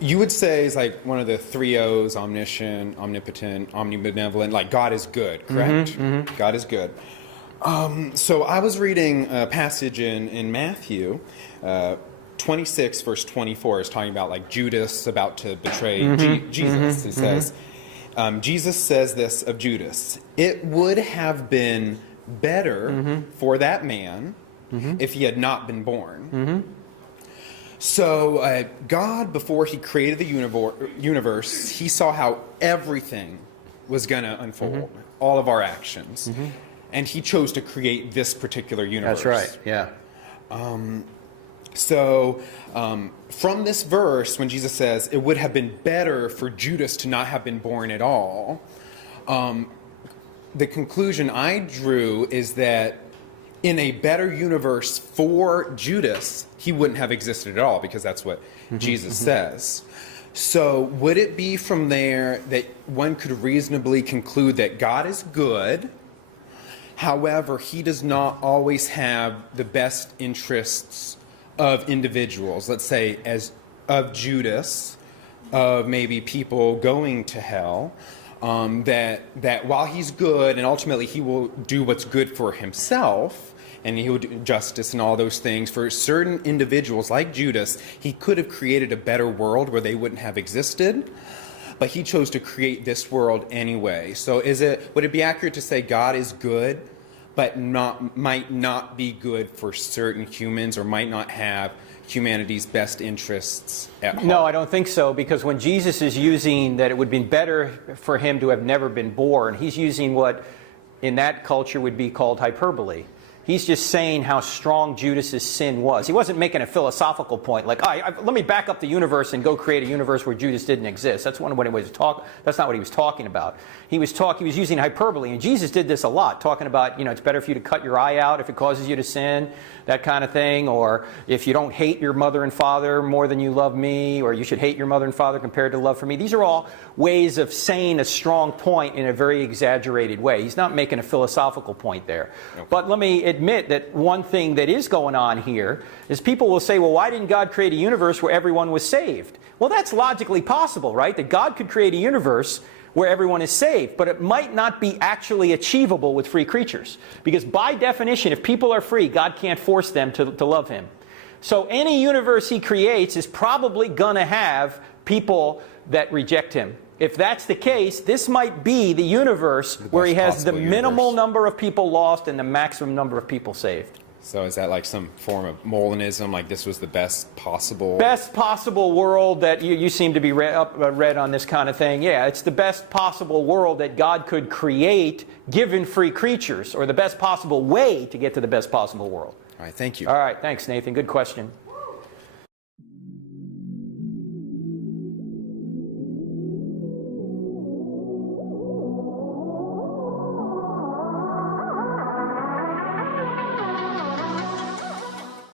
You would say is like one of the three O's: omniscient, omnipotent, omnibenevolent. Like God is good, correct? God is good. So I was reading a passage in Matthew 26, verse 24 is talking about like Judas about to betray Jesus. It says, Jesus says this of Judas: "It would have been better for that man if he had not been born." So God, before he created the universe, he saw how everything was going to unfold, all of our actions. And he chose to create this particular universe. That's right, yeah. So from this verse, when Jesus says, it would have been better for Judas to not have been born at all, the conclusion I drew is that in a better universe for Judas, he wouldn't have existed at all, because that's what Jesus says. So would it be from there that one could reasonably conclude that God is good, however, he does not always have the best interests of individuals, let's say as of Judas, of maybe people going to hell, that while he's good and ultimately he will do what's good for himself, and he will do justice and all those things, for certain individuals like Judas, he could have created a better world where they wouldn't have existed, but he chose to create this world anyway. So would it be accurate to say God is good, but might not be good for certain humans, or might not have humanity's best interests at heart? No, I don't think so, because when Jesus is using that it would be better for him to have never been born, he's using what in that culture would be called hyperbole. He's just saying how strong Judas's sin was. He wasn't making a philosophical point like, let me back up the universe and go create a universe where Judas didn't exist. That's not what he was talking about. He was using hyperbole, and Jesus did this a lot, talking about, it's better for you to cut your eye out if it causes you to sin, that kind of thing, or if you don't hate your mother and father more than you love me, or you should hate your mother and father compared to love for me. These are all ways of saying a strong point in a very exaggerated way. He's not making a philosophical point there. Okay. But let me admit that one thing that is going on here is people will say, well, why didn't God create a universe where everyone was saved? Well, that's logically possible, right? That God could create a universe where everyone is saved, but it might not be actually achievable with free creatures. Because by definition, if people are free, God can't force them to love him. So any universe he creates is probably going to have people that reject him. If that's the case, this might be the universe where he has the minimal number of people lost and the maximum number of people saved. So is that like some form of Molinism, like this was the best possible? Best possible world that you seem to be read on this kind of thing. Yeah, it's the best possible world that God could create given free creatures, or the best possible way to get to the best possible world. All right, thank you. All right, thanks, Nathan. Good question.